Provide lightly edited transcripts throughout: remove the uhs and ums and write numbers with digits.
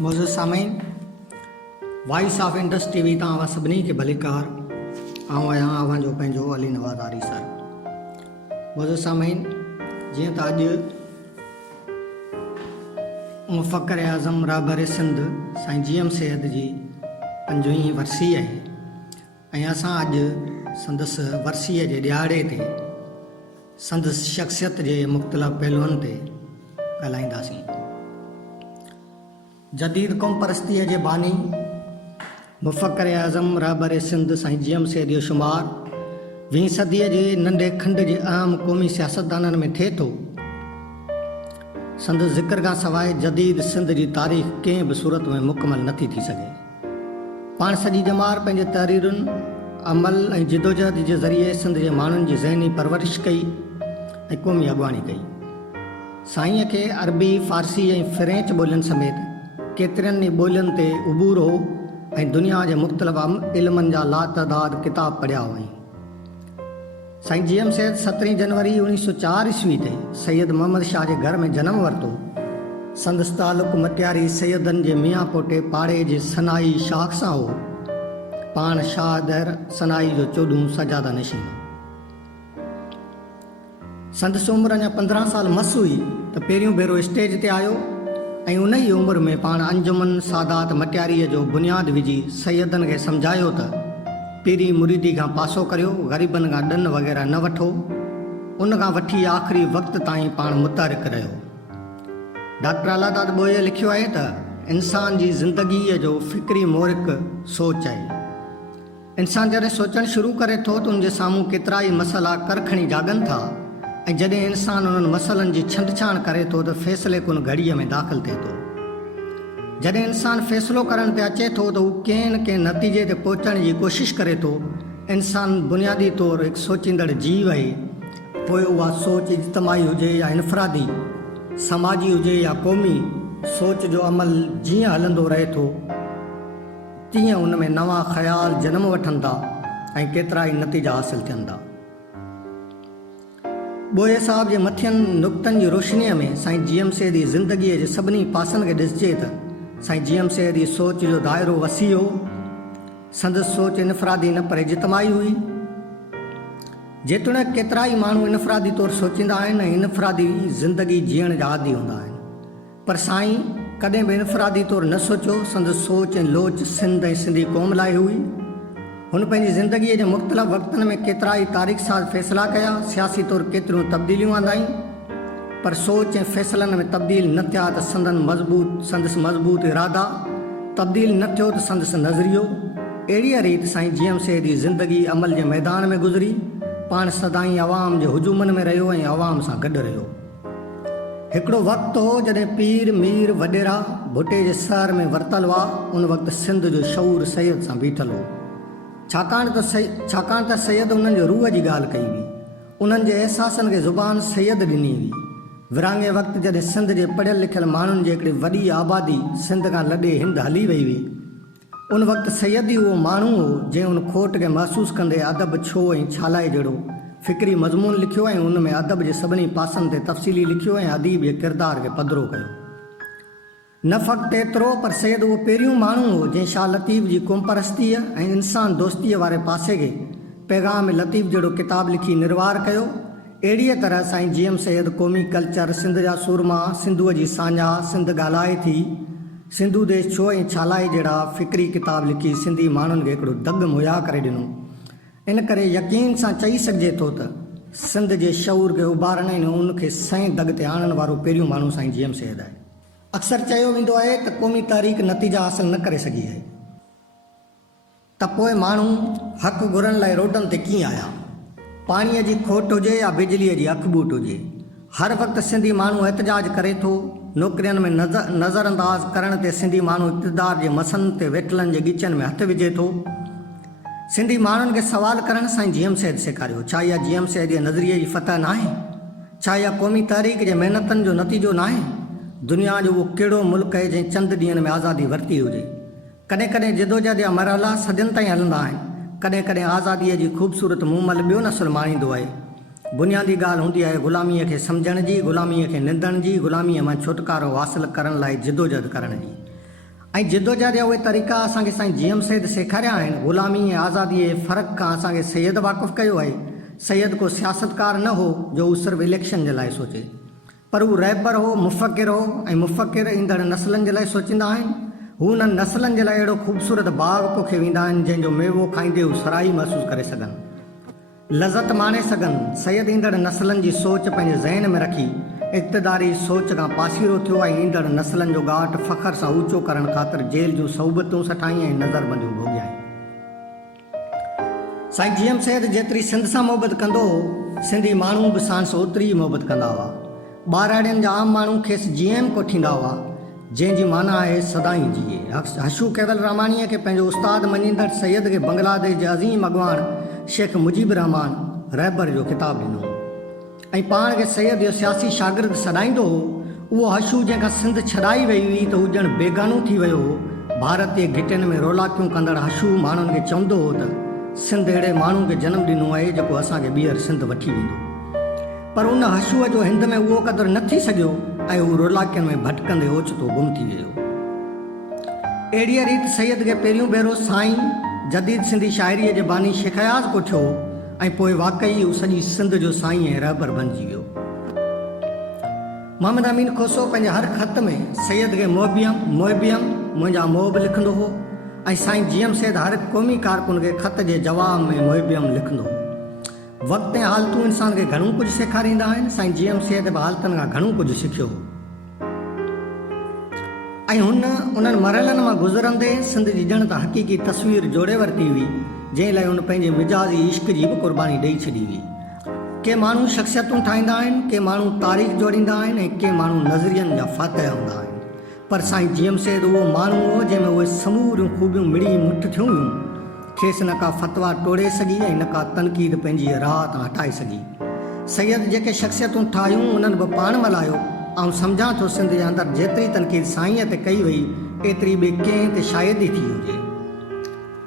मौजूद सामीन voice of Indus TV तव्हां सभिनी खे भलीकार आऊं आहियां अव्हांजो पंहिंजो अली नवाज़ आरी सर। मौजूद सामीन जीअं त अॼु मुफ़क्किर आज़म रहबर सिंध साईं GM सैयद जी 5वीं वरसी आहे ऐं असां अॼु संदसि वरसीअ जे ॾियारे ते संदसि शख़्सियत जे मुख़्तलिफ़ पहलुअनि ते ॻाल्हाईंदासीं। जदीद क़ौम परस्तीअ जे बानी मुफ़क्किर आज़म रहबर सिंध साईं GM सैयद जो शुमार 20वीं सदीअ जे नंढे खंड जे अहम क़ौमी सियासतदाननि में थिए थो। संदसि ज़िक्र खां सवाइ जदीद सिंध जी तारीख़ कंहिं बि सूरत में मुकमल नथी थी सघे। पाण सॼी जमार पंहिंजे तहरीरुनि अमल ऐं जिदोजहद जे ज़रिए सिंध जे माण्हुनि जी ज़हनी परवरिश कई ऐं क़ौमी अॻुवाणी कई। साईंअ खे अरबी फ़ारसी ऐं फ़्रेंच ॿोलियुनि समेत केतिरनि ई ॿोलियुनि ते उबूर हो ऐं दुनिया जे मुख़्तलिफ़ इल्मनि जा लातदाद किताब पढ़िया हुआ। साईं GM सैयद 17 जनवरी 1904 ईस्वी ते सैयद मोहम्मद शाह जे घर में जनम वरितो। संदसि तालुक़ मटियारी सैयदनि जे मियां पोटे पाड़े जे सनाई शाख सां हो। पाण शाह दर सनाई जो 14 सजादा नशीन। संदसि उमिरि अञा 15 साल मस हुई त पहिरियों भेरो स्टेज ते आयो ऐं उन ई उमिरि में पाण अंजुमन सादात मटियारीअ जो बुनियादु विझी सैयदनि खे सम्झायो त पीरी मुरीदी खां पासो करियो, ग़रीबनि खां ॾन वग़ैरह न वठो। उन खां वठी आख़िरी वक़्त ताईं पाण मुतहरिक रहियो। डॉक्टर अलादाद ॿोए लिखियो आहे त इंसान जी ज़िंदगीअ जो फ़िक्री मोहरिक सोच आहे। इंसान जॾहिं सोचणु शुरू करे थो त उनजे साम्हूं केतिरा ई मसइला करखणी जाॻनि था ऐं जॾहिं इंसान उन्हनि मसइलनि जी छंटछाण करे थो त फ़ैसिले कुन घड़ीअ में दाख़िल थिए थो। जॾहिं इंसान फ़ैसिलो करण ते अचे थो त हू कंहिं न कंहिं नतीजे ते पहुचण जी कोशिशि करे थो। इंसान बुनियादी तौरु हिकु सोचींदड़ जीव आहे। पोइ उहा सोच इज्तमाही हुजे या इनफ़रादी, समाजी हुजे या क़ौमी, सोच जो अमल जीअं हलंदो रहे थो तीअं उन में नवां ख़्याल जनम वठनि था ऐं केतिरा ई नतीजा हासिल थियनि था। ॿोए साहब जे मथियनि नुक़्तनि जी रोशनीअ में साईं GM सैयद जी ज़िंदगीअ जे सभिनी पासनि खे ॾिसिजे त साईं GM सैयद जी सोच जो दाइरो वसी हो। संदसि सोच इनफ़रादी न पर इज्तमाही हुई। जेतोणीकि केतिरा ई माण्हू इनफ़रादी तौरु सोचींदा आहिनि ऐं इनफ़रादी ज़िंदगी जीअण जा आदी हूंदा आहिनि, पर साईं कॾहिं बि इनफ़रादी तौरु न सोचियो। संदसि सोच ऐं लोच सिंध ऐं सिंधी क़ौम लाइ हुई। हुन पंहिंजी ज़िंदगीअ जे मुख़्तलिफ़ वक़्तनि में केतिरा ई तारीख़ साज़ फ़ैसिला कया, सियासी तौरु केतिरियूं तब्दीलियूं आंदायूं, पर सोच ऐं फ़ैसिलनि में तब्दील न थिया त संदसि मज़बूत इरादा, तब्दील न थियो त संदसि नज़रियो। अहिड़ीअ रीति साईं GM सैयद जी ज़िंदगी अमल जे मैदान में गुज़री। पाण सदाईं अवाम जे हुजूमनि में रहियो ऐं अवाम सां गॾु रहियो। हिकिड़ो वक़्तु हो जॾहिं पीर मीर वॾेरा भुटे जे शहर में वरितल हुआ। उन वक़्तु सिंध जो शऊर सैयद सां बीठल हो। छाकाणि त सैयद उन्हनि जो रूह जी ॻाल्हि कई हुई, उन्हनि जे अहसासनि खे ज़ुबान सैयद ॾिनी हुई। विरांगे वक़्तु जॾहिं सिंध जे पढ़ियल लिखियल माण्हुनि जी हिकिड़ी वॾी आबादी सिंध खां लॾे हिंद हली वई हुई, उन वक़्तु सैयद ई उहो माण्हू हो जंहिं उन खोट खे महसूसु कंदे अदब छो ऐं छालाए जहिड़ो फ़िक्री मज़मून लिखियो ऐं उन में अदब जे सभिनी पासनि ते तफ़सीली लिखियो ऐं अदीब जे किरदार खे पधिरो कयो। न फ़क़्ति एतिरो, पर सैयद उहो पहिरियों माण्हू हो जंहिं शाह लतीफ़ जी क़ौम परस्तीअ ऐं इंसान दोस्तीअ वारे पासे खे पैगाम लतीफ़ जहिड़ो किताबु लिखी निर्वार कयो। अहिड़ीअ तरह साईं GM सैयद क़ौमी कल्चर, सिंध जा सूरमा, सिंधूअ जी साञा, सिंध ॻाल्हाए थी, सिंधू देश छो ऐं छालाए जहिड़ा फ़िक्री किताब लिखी सिंधी माण्हुनि खे हिकिड़ो दग मुहैया करे ॾिनो। इन करे यकीन सां चई सघिजे थो त सिंध जे शऊर खे उभारण ऐं उनखे सही दग ते आणण वारो पहिरियों माण्हू साईं GM सैयद आहे। अक्सर चयो वेंदो आहे त क़ौमी तारीख़ नतीजा हासिल न करे सघी आहे, त पोइ माण्हू हक़ घुरण लाइ रोडनि ते कीअं आया। पाणीअ जी खोट हुजे या बिजलीअ जी अखबूट हुजे, हर वक़्तु सिंधी माण्हू एहतजाज करे थो। नौकरियुनि में नज़रअंदाज़ करण ते सिंधी माण्हू इक़्तिदार जे मसनि ते वेठलनि जे ॻिचनि में हथु विझे थो। सिंधी माण्हुनि खे सवाल करणु साईं GM सैयद सेखारियो। छा इहा GM सैयद जे नज़रिए जी फतह न आहे? छा इहा क़ौमी तारीख़ जे महिनतनि जो नतीजो न आहे? दुनिया जो उहो कहिड़ो मुल्क आहे जंहिं चंद ॾींहंनि में आज़ादी वरिती हुजे? कॾहिं कॾहिं जिदोजहद जा मरहला सदियुनि ताईं हलंदा आहिनि। कॾहिं कॾहिं आज़ादीअ जी ख़ूबसूरत मुमल ॿियो नसुलु माणींदो आहे। बुनियादी ॻाल्हि हूंदी आहे ग़ुलामीअ खे सम्झण जी, ग़ुलामीअ खे निंदण जी, ग़ुलामीअ मां छुटकारो हासिलु करण लाइ जिदोजहद करण जी। ऐं जिदोजहद जा उहे तरीक़ा असांखे साईं जीएम सैद सेखारिया आहिनि। ग़ुलामी ऐं आज़ादीअ जे फ़र्क़ु खां असांखे सैयद वाक़ुफ़ु कयो आहे। सैयद को सियासतकार न हो जो हू सिर्फ़ु इलेक्शन जे लाइ सोचे, पर हू रहबर हो, मुफ़क़िर हो, ऐं मुफ़क़िर ईंदड़ नसलनि जे लाइ सोचींदा आहिनि। हू उन्हनि नसलनि जे लाइ अहिड़ो ख़ूबसूरत बाग़ पोखे वेंदा आहिनि जंहिंजो मेवो खाईंदे हू सराही महसूसु करे सघनि, लज़त माणे सघनि। सैयद ईंदड़ नसलनि जी सोच पंहिंजे ज़हन में रखी इक़्तिदारी सोच खां पासीरो थियो ऐं ईंदड़ नसलनि जो घाट फ़ख़्र सां ऊचो करण ख़ातिर जेल जूं सहूबतूं सठाई ऐं नज़रबंदियूं भोॻियाई। साईं जीएम सैद जेतिरी सिंध सां मोहबत कंदो हो, सिंधी माण्हू बि सांस ओतिरी ई मोहबत कंदा हुआ। ॿारहड़ियुनि जा आम माण्हू खेसि जीएम कोठींदा हुआ, जंहिंजी माना आहे सदाईं जीए। हशू केवल रामाणीअ खे पंहिंजो उस्ताद मञींदड़ सैयद खे बंग्लादेश जे अज़ीम अॻवान शेख मुजीब रहमान रहबर जो ख़िताबु ॾिनो ऐं पाण खे सैयद जो सियासी शागिर्द सॾाईंदो हो। उहो हशू जंहिंखां सिंध छॾाई वई हुई त हू ॼण बेगानो थी वियो हो। भारतीय घिटियुनि में रोलाकियूं कंदड़ हशू माण्हुनि खे चवंदो हो त सिंध अहिड़े माण्हू खे जनमु ॾिनो आहे जेको असांखे ॿीहर सिंध वठी वेंदो, पर उन हशूअ जो हिंद में उहो क़दुरु न थी सघियो ऐं हू रोलाकियुनि में भटकंदे ओचितो गुम थी वियो। अहिड़ीअ रीति सैयद खे पहिरियों भेरो साईं जदीद सिंधी शाइरीअ जे बानी शेख अयाज़ कोठियो ऐं पोइ वाक़ई हू सॼी सिंध जो साईं ऐं रहबर बणिजी वियो। मोहम्मद अमीन खोसो पंहिंजे हर ख़त में सैयद खे मोहबियम मुंहिंजा मोहब लिखंदो हो ऐं साईं जीएम सैद हर क़ौमी कारकुन खे ख़त जे जवाब में मोहबियम लिखंदो हो। वक़्तु ऐं हालतूं इंसान खे घणो कुझु सेखारींदा आहिनि। साईं जीएम सैद बि हालतुनि खां घणो कुझु सिखियो हो ऐं उन्हनि मरहलनि मां गुज़रंदे सिंध जी ॼण त हक़ीक़ी तस्वीर जोड़े वरिती हुई, जंहिं लाइ हुन पंहिंजे मिजाज़ी इश्क जी बि क़ुर्बानी ॾेई छॾी हुई। के माण्हू शख़्सियतूं ठाहींदा आहिनि, के माण्हू तारीख़ जोड़ींदा आहिनि ऐं के माण्हू नज़रियनि जा फातिह हूंदा आहिनि, पर साईं जीएम सैद उहो माण्हू हो जंहिंमें उहे समूरियूं ख़ूबियूं मिड़ी मुठ थियूं हुयूं। खेसि न का फतवा टोड़े सघी ऐं न का तनक़ीद पंहिंजी राह तां हटाए सघी। सैयद जेके शख़्सियतूं ठाहियूं उन्हनि बि पाण मल्हायो। ऐं सम्झां थो सिंध जे अंदरि जेतिरी तनक़ीद साईंअ ते कई वई एतिरी ॿिए कंहिं ते शायदि ई थी हुजे।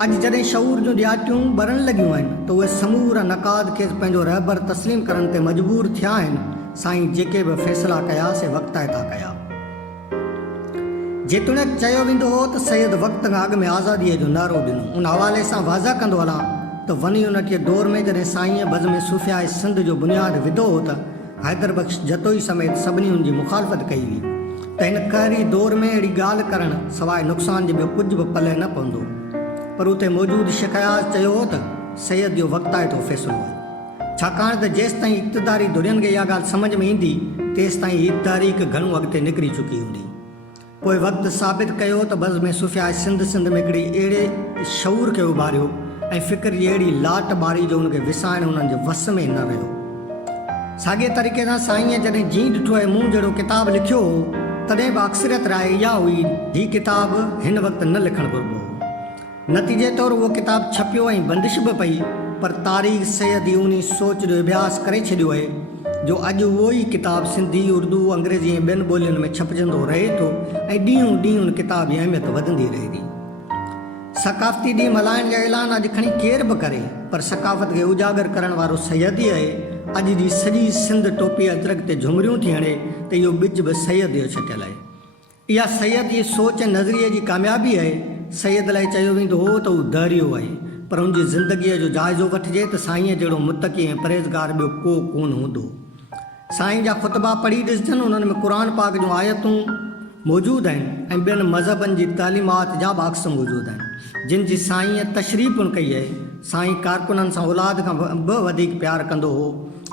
अॼु जॾहिं शऊर जूं ॾियाटियूं ॿरण लॻियूं आहिनि त उहे समूरा नक़ाद खे पंहिंजो रहबर तस्लीम करण ते मजबूर थिया आहिनि। साईं जेके बि फ़ैसिला कया से वक़्त था कया। जेतोणीकि चयो वेंदो हो त सैयद वक़्त खां अॻु में आज़ादीअ जो नारो ॾिनो। उन हवाले सां वाज़ा कंदो हलां त वञी उनखे दौर में जॾहिं साईं बज़्म सूफ़िया सिंध जो बुनियादु विधो हो त हैदर बख़्श जतोई समेत सभिनी हुनजी मुखालफ़त कई हुई त हिन कहरी दौर में अहिड़ी ॻाल्हि करणु सवाइ नुक़सान जे ॿियो कुझु बि पले न पवंदो, पर उते मौजूदु शेख अयाज़ चयो हो त सैयद जो वक़्ताए थो फ़ैसिलो आहे, छाकाणि त जेसि ताईं इक़्तिदारी दुनियनि खे इहा ॻाल्हि सम्झ में ईंदी तेसि ताईं हीअ तारीख़ घणो अॻिते निकिरी चुकी हूंदी। पोइ वक़्तु साबित कयो त बज़्म सूफ़िया सिंध में हिकिड़ी अहिड़े शऊर खे उभारियो ऐं फ़िक्र जी अहिड़ी लाट ॿारी जो हुनखे विसाइणु हुननि जे वस में न रहियो। साॻिए तरीक़े सां साईंअ जॾहिं जीअं ॾिठो ऐं मूं जहिड़ो किताबु लिखियो हो तॾहिं बि अक्सरियत राय इहा हुई हीउ किताबु हिन वक़्तु न लिखणु घुरिबो हो। नतीजे तौरु उहो किताबु छपियो ऐं बंदिश बि पई, पर तारीख़ सैयद उन सोच जो अभ्यास करे छॾियो आहे जो अॼु उहो ई किताबु सिंधी, उर्दू, अंग्रेज़ी ऐं ॿियनि ॿोलियुनि में छपजंदो रहे थो ऐं ॾींहों ॾींहुं उन किताब जी अहमियत वधंदी रहे थी। सकाफ़ती ॾींहुं मल्हाइण जा ऐलान अॼु खणी केर बि करे, पर सकाफ़त खे उजागर करण वारो सैयद ई आहे। अॼु जी सॼी सिंध टोपी अजरक ते झुमरियूं थी हणे त इहो ॿिज बि सैयद जो छटियल आहे। इहा सैयद जी सोच ऐं नज़रिए जी कामयाबी आहे। सैयद लाइ चयो वेंदो हो त हू दरियो आहे, पर हुनजी ज़िंदगीअ जो जाइज़ो वठिजे त साईंअ जहिड़ो मुतक़ी ऐं परहेज़गार ॿियो को कोन हूंदो। साईं जा ख़ुतबा पढ़ी ॾिसजनि, उन्हनि में क़ुर पाक जूं आयतूं मौजूदु आहिनि ऐं ॿियनि मज़हबनि जी तालीमात जा बि अक्स मौजूदु आहिनि जिन जी साईंअ तशरीफ़ पिणु कई आहे। साईं कारकुननि सां औलाद खां बि वधीक प्यारु कंदो हो।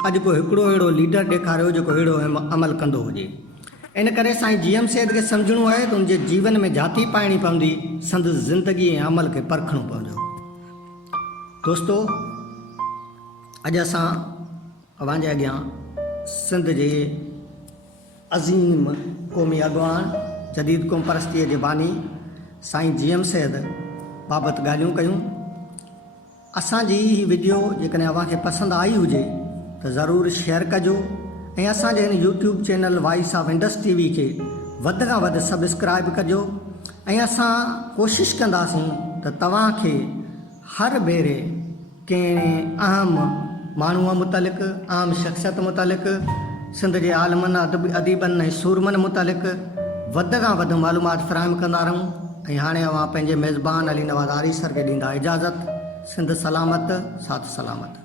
अॼु को हिकिड़ो अहिड़ो लीडर ॾेखारियो जेको अहिड़ो अमल कंदो हुजे। इन करे साईं जीएम सैद खे सम्झणो आहे त हुनजे जीवन में जाती पाइणी पवंदी, संदसि ज़िंदगी ऐं अमल खे परखणो पवंदो। दोस्तो, अॼु असां अव्हांजे अॻियां सिंध जे अज़ीम क़ौमी अॻवान जदीद क़ौम परस्तीअ जे बानी साईं जीएम सैद बाबति ॻाल्हियूं कयूं। असांजी हीअ वीडियो जेकॾहिं अव्हांखे पसंदि आई हुजे त ज़रूरु शेयर कजो ऐं असांजे हिन YouTube channel voice of Indus TV खे वधि खां वधि सब्सक्राइब कजो ऐं असां कोशिशि कंदासीं त तव्हांखे हर भेरे कंहिं अहम माण्हूअ मुतलिक़, आम शख़्सियत मुतलिक़, सिंध जे आलमनि, अदीबनि ऐं सूरमनि मुतलिक़ वधि खां वधि मालूमात फ़राहम कंदा रहूं। ऐं हाणे अवां पंहिंजे मेज़बान अली नवाज़ आरी सर खे ॾींदा इजाज़त। सिंध सलामत, साथ सलामत।